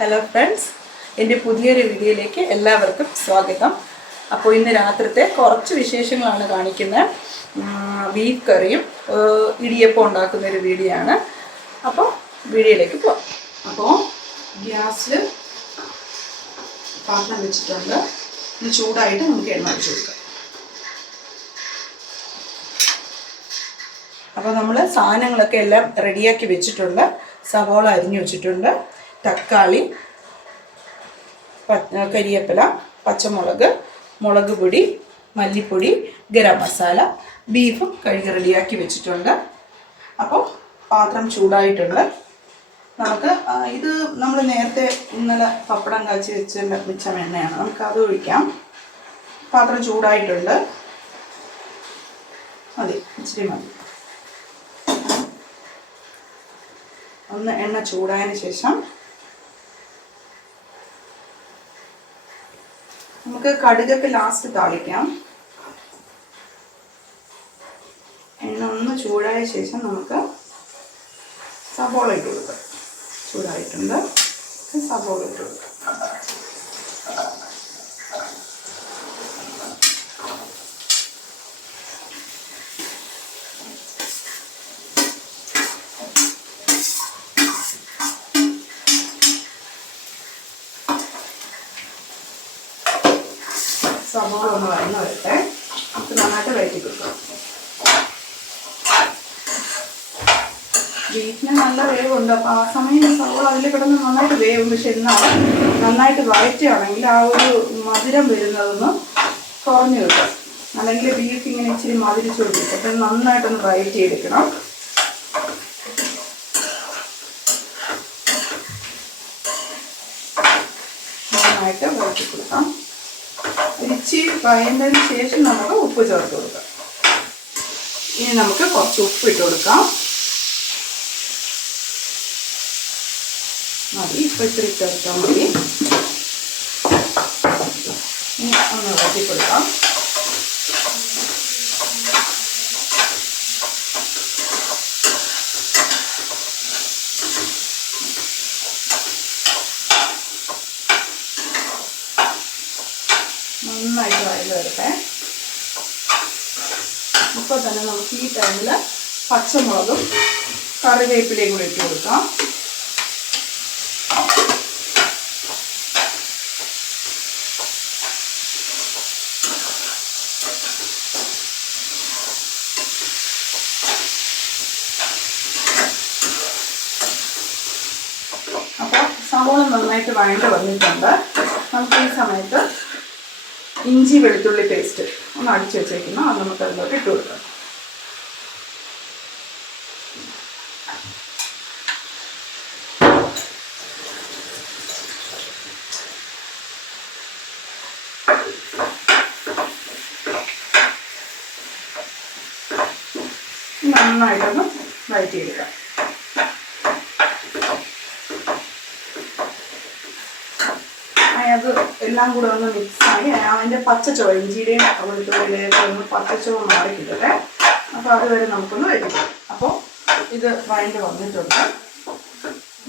Hello friends എന്റെ പുതിയൊരു വീഡിയോയിലേക്ക് എല്ലാവർക്കും സ്വാഗതം. അപ്പോൾ ഇന്ന് രാത്രിത്തെ കുറച്ച് വിശേഷങ്ങളാണ് കാണിക്കുന്നത്. ബീഫ് കറിയും ഇടിയപ്പം ഉണ്ടാക്കുന്ന ഒരു വീഡിയോ ആണ്. അപ്പോൾ വീഡിയോയിലേക്ക് പോവാം. അപ്പോൾ ഗ്യാസിൽ പാത്രം വെച്ചിട്ടുണ്ട്. ഇത് ചൂടായിട്ട് നമുക്ക് എണ്ണ വെച്ച് കൊടുക്കാം. അപ്പോൾ നമ്മൾ സാധനങ്ങളൊക്കെ എല്ലാം റെഡിയാക്കി വെച്ചിട്ടുണ്ട്. സവോള അരിഞ്ഞു വെച്ചിട്ടുണ്ട്. തക്കാളി കരിയേപ്പില പച്ചമുളക് മുളക് പൊടി മല്ലിപ്പൊടി ഗരം മസാല ബീഫും കഴുകി റെഡിയാക്കി വെച്ചിട്ടുണ്ട്. അപ്പോൾ പാത്രം ചൂടായിട്ടുണ്ട്. നമുക്ക് ഇത് നമ്മൾ നേരത്തെ ഇന്നലെ പപ്പടം കാച്ചി വെച്ച മിച്ച എണ്ണയാണ്. നമുക്ക് അത് ഒഴിക്കാം. പാത്രം ചൂടായിട്ടുണ്ട്. മതി ഇച്ചിരി മതി. ഒന്ന് എണ്ണ ചൂടായതിന് ശേഷം നമുക്ക് കടുകൊക്കെ ലാസ്റ്റ് താളിക്കാം. എണ്ണ ഒന്ന് ചൂടായ ശേഷം നമുക്ക് സബോള ഇട്ട് കൊടുക്കാം. ചൂടായിട്ടുണ്ട്. സബോള ഇട്ട് കൊടുക്കാം. സബോള ഒന്ന് വഴന്ന് വരട്ടെ നമുക്ക് നന്നായിട്ട് വഴറ്റി കിട്ടും ബീഫിന് നല്ല വേവുണ്ട്. അപ്പോൾ ആ സമയം സവോള അതിൽ കിടന്ന് നന്നായിട്ട് വേവും. പക്ഷെ എന്നാൽ നന്നായിട്ട് വഴറ്റുകയാണെങ്കിൽ ആ ഒരു മധുരം വരുന്നതൊന്ന് കുറഞ്ഞു കിട്ടും. അല്ലെങ്കിൽ ബീഫ് ഇങ്ങനെ ഇച്ചിരി മധുരിച്ചു കൊടുക്കും അപ്പം നന്നായിട്ടൊന്ന് വഴറ്റി എടുക്കണം നന്നായിട്ട് വഴറ്റി കൊടുക്കാം ഇച്ചിരി വഴന്നതിന് ശേഷം നമുക്ക് ഉപ്പ് ചേർത്ത് കൊടുക്കാം. ഇനി നമുക്ക് കുറച്ച് ഉപ്പ് ഇട്ട് കൊടുക്കാം. മതി ഇപ്പം ഇത്തിരി ചേർത്താൽ മതി. ഇനി ഒന്ന് ഇളക്കി കൊടുക്കാം നന്നായിട്ട് വഴന്ന് വരട്ടെ ഇപ്പോൾ തന്നെ നമുക്ക് ഈ ടൈമിൽ പച്ചമുളകും കറിവേപ്പിലയും കൂടി ഇട്ട് കൊടുക്കാം. അപ്പോൾ നന്നായിട്ട് വഴണ്ട് വന്നിട്ടുണ്ട്. നമുക്ക് ഈ സമയത്ത് ഇഞ്ചി വെളുത്തുള്ളി പേസ്റ്റ് ഒന്ന് അടിച്ചു വെച്ചേക്കുന്നു. അത് നമുക്ക് അതിലോട്ട് ഇട്ട് കൊടുക്കാം. നന്നായിട്ടൊന്ന് വഴറ്റിയെടുക്കാം അത് എല്ലാം കൂടെ ഒന്ന് മിക്സായി അതിന്റെ പച്ചച്ചുവ ഇഞ്ചിയുടെയും വെളുത്തുള്ളിയുടെയൊക്കെ ഒന്ന് പച്ചച്ചുവ മാറി കിട്ടട്ടെ അപ്പോൾ അതുവരെ നമുക്കൊന്ന് വെക്കാം അപ്പോൾ ഇത് വഴണ്ട് വന്നിട്ടുണ്ട്.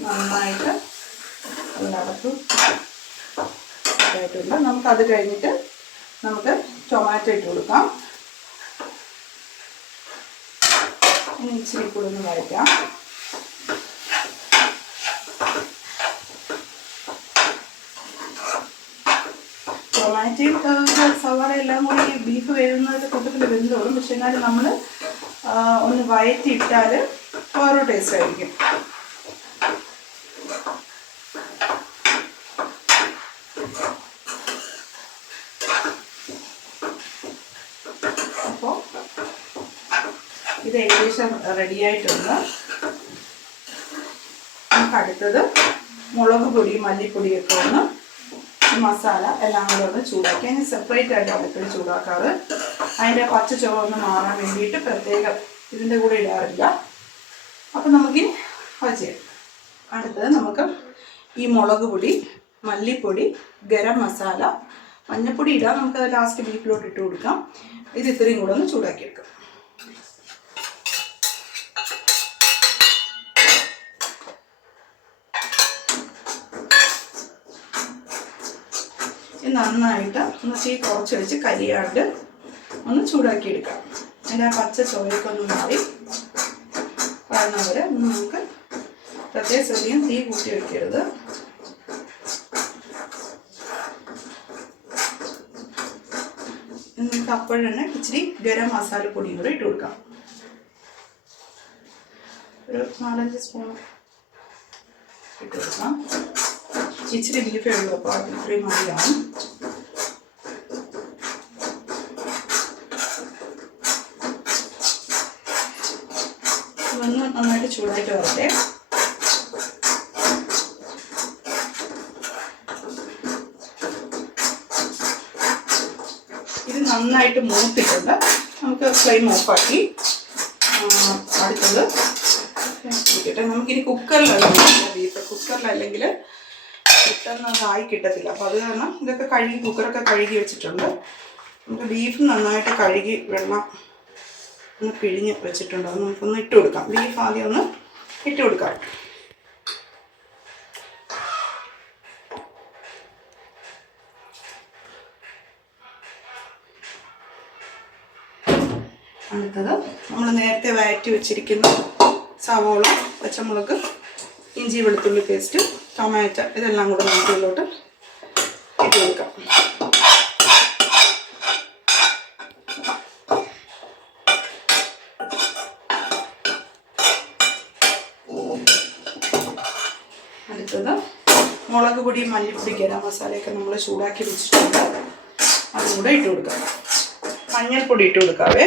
നന്നായിട്ട് അതിനകത്ത് ഇതായിട്ടുണ്ട്. അത് കഴിഞ്ഞിട്ട് നമുക്ക് ടൊമാറ്റോ ഇട്ട് കൊടുക്കാം. ഇനി ഇച്ചിരി കൂടെ ഒന്ന് വഴറ്റാം ടൊമാറ്റോയും സവാള എല്ലാം കൂടി ഈ ബീഫ് വേവുന്നതിന്റെ കൂട്ടത്തിൽ വെന്തോളും പക്ഷെ എന്നാലും നമ്മൾ ഒന്ന് വയറ്റിയിട്ടാൽ വേറൊരു ടേസ്റ്റ് ആയിരിക്കും അപ്പോൾ ഇത് ഏകദേശം റെഡിയായിട്ടുണ്ട് നമുക്ക് അടുത്തത് മുളക് പൊടി മല്ലിപ്പൊടിയൊക്കെ ഒന്ന് മസാല എല്ലാം കൂടെ ഒന്ന് ചൂടാക്കി. അതിന് സെപ്പറേറ്റ് ആയിട്ട് അടുക്കള ചൂടാക്കാറ്. അതിന്റെ പച്ച ചുവ ഒന്ന് മാറാൻ വേണ്ടിയിട്ട് പ്രത്യേകം ഇതിന്റെ കൂടെ ഇടാറില്ല. അപ്പം നമുക്ക് അത് ചെയ്യാം. അടുത്തത് നമുക്ക് ഈ മുളക് പൊടി മല്ലിപ്പൊടി ഗരം മസാല മഞ്ഞൾപ്പൊടി ഇടാം. നമുക്ക് ലാസ്റ്റ് ബീഫിലോട്ട് ഇട്ട് കൊടുക്കാം. ഇത് ഇത്രയും കൂടെ ഒന്ന് ചൂടാക്കിയെടുക്കാം. നന്നായിട്ട് ഒന്ന് തീ കുറച്ച് വെച്ച് കരിയാണ്ട് ഒന്ന് ചൂടാക്കി എടുക്കാം അതിന്റെ ആ പച്ച ചോരയ്ക്ക് ഒന്ന് മാറി. വരെ ഒന്ന് നമുക്ക് പ്രത്യേക ശ്രദ്ധയും തീ കൂട്ടി വെക്കരുത്. നമുക്ക് അപ്പോഴന്നെ ഇച്ചിരി ഗരം മസാല പൊടിയും കൂടെ ഇട്ട് കൊടുക്കാം. ഒരു നാലഞ്ച് സ്പൂൺ ഇട്ട് കൊടുക്കാം. ഇച്ചിരി ബീഫേ ഉള്ളൂ അപ്പോൾ അത് ഇത്രയും മതിയാവും. ഇതൊന്ന് നന്നായിട്ട് ചൂടായിട്ട് വരട്ടെ. ഇത് നന്നായിട്ട് മൂത്തിട്ടുണ്ട്. നമുക്ക് ഫ്ലെയിം ഓഫാക്കി അടുത്തത് ഇരിക്കട്ടെ നമുക്കിനി കുക്കറിലല്ല ബീഫ് കുക്കറിലല്ലെങ്കിൽ പെട്ടെന്ന് അത് ആയി കിട്ടത്തില്ല. അപ്പോൾ അത് കാരണം ഇതൊക്കെ കഴുകി കുക്കറൊക്കെ കഴുകി വെച്ചിട്ടുണ്ട്. നമുക്ക് ബീഫ് നന്നായിട്ട് കഴുകി വെള്ളം ഒന്ന് പിഴിഞ്ഞ് വെച്ചിട്ടുണ്ട്. അത് നമുക്കൊന്ന് ഇട്ട് കൊടുക്കാം. ബീഫ് ആദ്യം ഒന്ന് ഇട്ട് കൊടുക്കാം. അടുത്തത് നമ്മൾ നേരത്തെ വയറ്റി വെച്ചിരിക്കുന്ന സവോള പച്ചമുളക് ഇഞ്ചി വെളുത്തുള്ളി പേസ്റ്റ് ടൊമാറ്റോ ഇതെല്ലാം കൂടെ നമുക്ക് ഇതിലോട്ട് ഇട്ട് കൊടുക്കാം അടുത്തത് മുളക് പൊടി മല്ലിപ്പൊടി ഗരം മസാലയൊക്കെ നമ്മൾ ചൂടാക്കി വെച്ചിട്ടുണ്ട്. അതും കൂടെ ഇട്ട് കൊടുക്കാം. മഞ്ഞൾപ്പൊടി ഇട്ട് കൊടുക്കാവേ.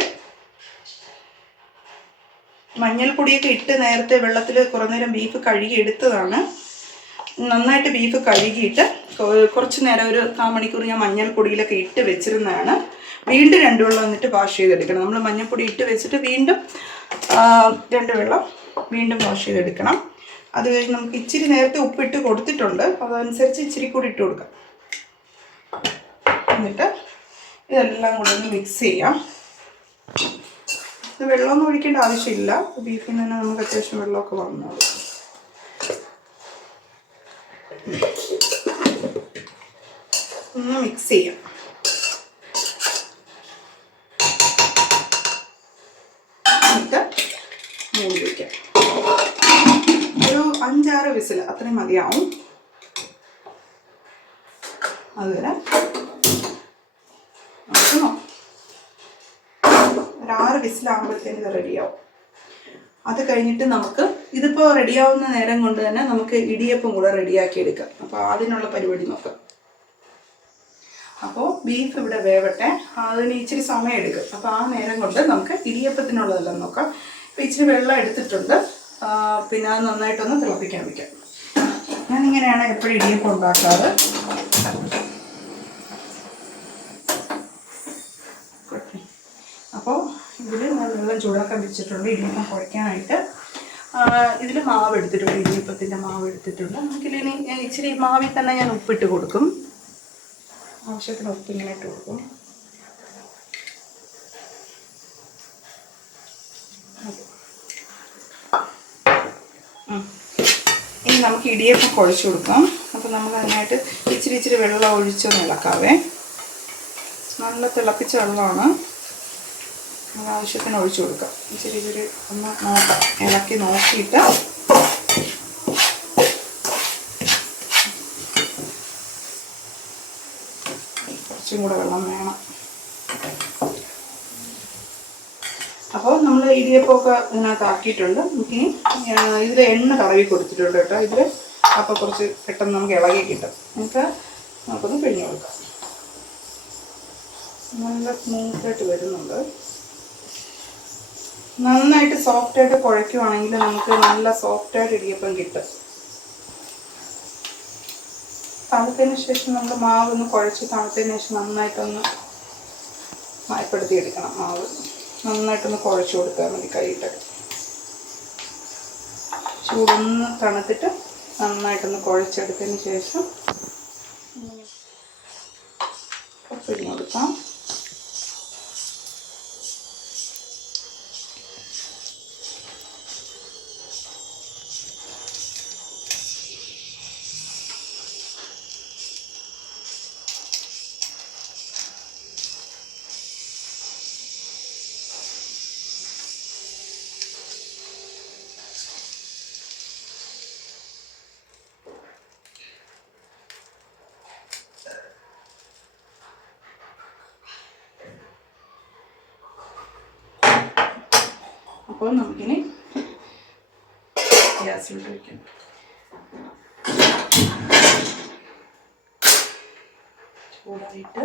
മഞ്ഞൾപ്പൊടിയൊക്കെ ഇട്ട് നേരത്തെ വെള്ളത്തിൽ കുറേ നേരം ബീഫ് കഴുകി എടുത്തതാണ്. നന്നായിട്ട് ബീഫ് കഴുകിയിട്ട് കുറച്ച് നേരം ഒരു മണിക്കൂർ ഞാൻ മഞ്ഞൾപ്പൊടിയിലൊക്കെ ഇട്ട് വെച്ചിരുന്നതാണ്. വീണ്ടും രണ്ട് വെള്ളം എന്നിട്ട് വാഷ് ചെയ്തെടുക്കണം. നമ്മൾ മഞ്ഞൾപ്പൊടി ഇട്ട് വെച്ചിട്ട് വീണ്ടും രണ്ട് വെള്ളം വീണ്ടും വാഷ് ചെയ്തെടുക്കണം. അത് കഴിഞ്ഞ് നമുക്ക് ഇച്ചിരി നേരത്തെ ഉപ്പിട്ട് കൊടുത്തിട്ടുണ്ട്. അതനുസരിച്ച് ഇച്ചിരി കൂടി ഇട്ട് കൊടുക്കാം. എന്നിട്ട് ഇതെല്ലാം കൂടെ ഒന്ന് മിക്സ് ചെയ്യാം. ഇത് വെള്ളമൊന്നും ഒഴിക്കേണ്ട ആവശ്യമില്ല. ബീഫിന് തന്നെ നമുക്ക് അത്യാവശ്യം വെള്ളമൊക്കെ വന്നോളൂ ഒന്ന് മിക്സ് ചെയ്യാം. എന്നിട്ട് മൂടി വയ്ക്കാം അഞ്ചാറ് വിസിൽ അത്രയും മതിയാവും. അതുവരെ നോക്കാം ഒരു ഇത് റെഡിയാവും. അത് കഴിഞ്ഞിട്ട് നമുക്ക് ഇതിപ്പോൾ റെഡിയാവുന്ന നേരം കൊണ്ട് തന്നെ നമുക്ക് ഇടിയപ്പം കൂടെ റെഡിയാക്കി എടുക്കാം അപ്പോൾ അതിനുള്ള പരിപാടി നോക്കാം. അപ്പോൾ ബീഫ് ഇവിടെ വേവട്ടെ. അതിന് ഇച്ചിരി സമയം എടുക്കും അപ്പോൾ ആ നേരം കൊണ്ട് നമുക്ക് ഇടിയപ്പത്തിനുള്ളതെല്ലാം നോക്കാം. ഇപ്പോൾ ഇച്ചിരി വെള്ളം എടുത്തിട്ടുണ്ട്. പിന്നെ അത് നന്നായിട്ടൊന്ന് തിളപ്പിക്കാൻ വയ്ക്കാം ഞാനിങ്ങനെയാണ് എപ്പോഴും ഇടിയപ്പം ഉണ്ടാക്കാറ്. അപ്പോൾ ഇതിൽ ഞാൻ വെള്ളം ചൂടാക്കാൻ വെച്ചിട്ടുണ്ട് ഇടിയപ്പം കുഴയ്ക്കാനായിട്ട് ഇതിൽ മാവ് എടുത്തിട്ടുണ്ട് ഇടിയപ്പത്തിന്റെ മാവ് എടുത്തിട്ടുണ്ട്. നമുക്കിതിന് ഇച്ചിരി മാവിൽ തന്നെ ഞാൻ ഉപ്പിട്ട് കൊടുക്കും. ആവശ്യത്തിന് ഉപ്പ് ഇങ്ങനെ ഇട്ട് കൊടുക്കും. നമുക്ക് ഇടിയപ്പം കുഴച്ച് കൊടുക്കാം. അപ്പോൾ നമ്മൾ അതിനായിട്ട് ഇച്ചിരി ഇച്ചിരി വെള്ളം ഒഴിച്ചൊന്ന് ഇളക്കാവേ. നല്ല തിളപ്പിച്ച വെള്ളമാണ്. നമ്മൾ ആവശ്യത്തിന് ഒഴിച്ചു കൊടുക്കാം. ഇച്ചിരി ഇച്ചിരി ഒന്ന് നോക്കാം. ഇളക്കി നോക്കിയിട്ട്. കുറച്ചും കൂടെ വെള്ളം വേണം. അപ്പോൾ നമ്മൾ ഇടിയപ്പമൊക്കെ ഇതിനകത്ത് ആക്കിയിട്ടുണ്ട് നമുക്കിനി ഇതിൽ എണ്ണ തടവി കൊടുത്തിട്ടുണ്ട് കേട്ടോ. ഇതിൽ അപ്പോൾ കുറച്ച് പെട്ടെന്ന് നമുക്ക് ഇളകി കിട്ടും. നമുക്ക് നമുക്കൊന്ന് പിഴിഞ്ഞു കൊടുക്കാം. നല്ല സ്മൂത്തായിട്ട് വരുന്നുണ്ട്. നന്നായിട്ട് സോഫ്റ്റായിട്ട് കുഴയ്ക്കുവാണെങ്കിൽ നമുക്ക് നല്ല സോഫ്റ്റായിട്ട് ഇടിയപ്പം കിട്ടും. തണുത്തതിന് ശേഷം നമ്മൾ മാവ് ഒന്ന് കുഴച്ച് തണുത്തതിന് ശേഷം നന്നായിട്ടൊന്ന് മയപ്പെടുത്തി എടുക്കണം മാവ്. നന്നായിട്ടൊന്ന് കുഴച്ച് കൊടുത്താൽ മതി കൈയിട്ട് ചൂടൊന്ന് തണുത്തിട്ട് നന്നായിട്ടൊന്ന് കുഴച്ചെടുത്തതിന് ശേഷം പിഴിഞ്ഞ് കൊടുക്കാം അപ്പോൾ നമുക്കിനി ഗ്യാസിലോട്ട് വയ്ക്കാം ചൂടായിട്ട്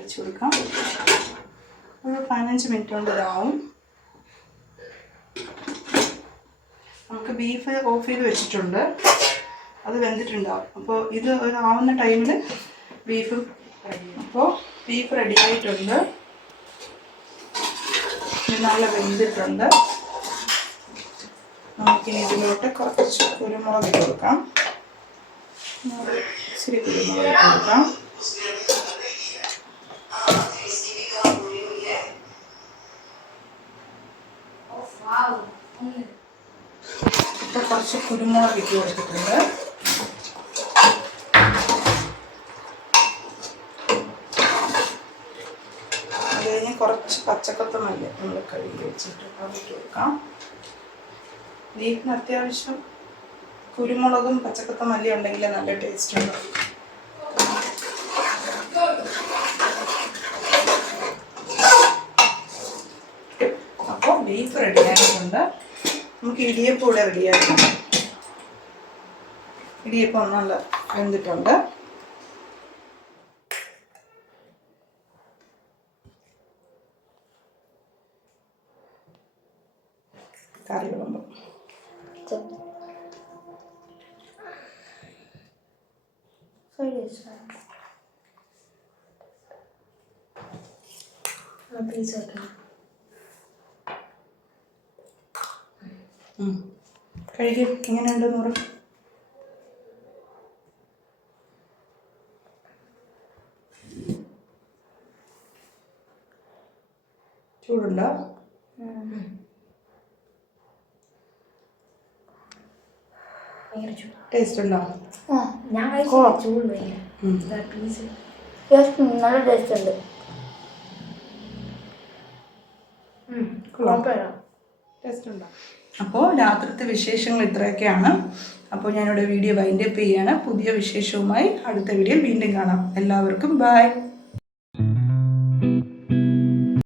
വെച്ച് കൊടുക്കാം. ഒരു പതിനഞ്ച് മിനിറ്റ് കൊണ്ട് ഇതാവും. നമുക്ക് ബീഫ് ഓഫ് ചെയ്ത് വെച്ചിട്ടുണ്ട്. അത് വെന്തിട്ടുണ്ടാവും. അപ്പോൾ ഇത് ആവുന്ന ടൈമിൽ ബീഫ് റെഡി. അപ്പോൾ ബീഫ് റെഡി ആയിട്ടുണ്ട്. ഇത് നല്ല വെന്തിട്ടുണ്ട്. നമുക്കിനി ഇതിലോട്ട് കുറച്ച് കുരുമുളക് ഇട്ട് കൊടുക്കാം. ഇച്ചിരി കുരുമുളക് ഇട്ട് കൊടുക്കാം. ഇപ്പോൾ കുറച്ച് കുരുമുളക് ഇട്ട് കൊടുത്തിട്ടുണ്ട് അത് കഴിഞ്ഞ് കുറച്ച് പച്ചക്കത്ത് നമ്മൾ കഴുകി വെച്ചിട്ട് അതിട്ട് കൊടുക്കാം ബീഫിന് അത്യാവശ്യം കുരുമുളകും പച്ചക്കത്ത മല്ലി ഉണ്ടെങ്കിൽ നല്ല ടേസ്റ്റ് ഉണ്ടാവും അപ്പോൾ ബീഫ് റെഡി ആയിട്ടുണ്ട്. നമുക്ക് ഇടിയപ്പം കൂടെ റെഡിയാക്കാം ഇടിയപ്പം നല്ല വെന്തിട്ടുണ്ട് കറി വിളമ്പും കഴുകി എങ്ങനെയുണ്ട് നൂറ്? ചൂടുണ്ടോ? ടേസ്റ്റ് ഉണ്ടോ? ആ ഞാൻ കഴിച്ചു ചൂട് നല്ല ടേസ്റ്റ് ഉണ്ട് കുഴപ്പമില്ല ടേസ്റ്റ് ഉണ്ടോ അപ്പോൾ രാത്രിത്തെ വിശേഷങ്ങൾ ഇത്രയൊക്കെയാണ്. അപ്പോൾ ഞാനിവിടെ വീഡിയോ വൈൻഡപ്പ് ചെയ്യാണ്. പുതിയ വിശേഷവുമായി അടുത്ത വീഡിയോയിൽ വീണ്ടും കാണാം. എല്ലാവർക്കും ബൈ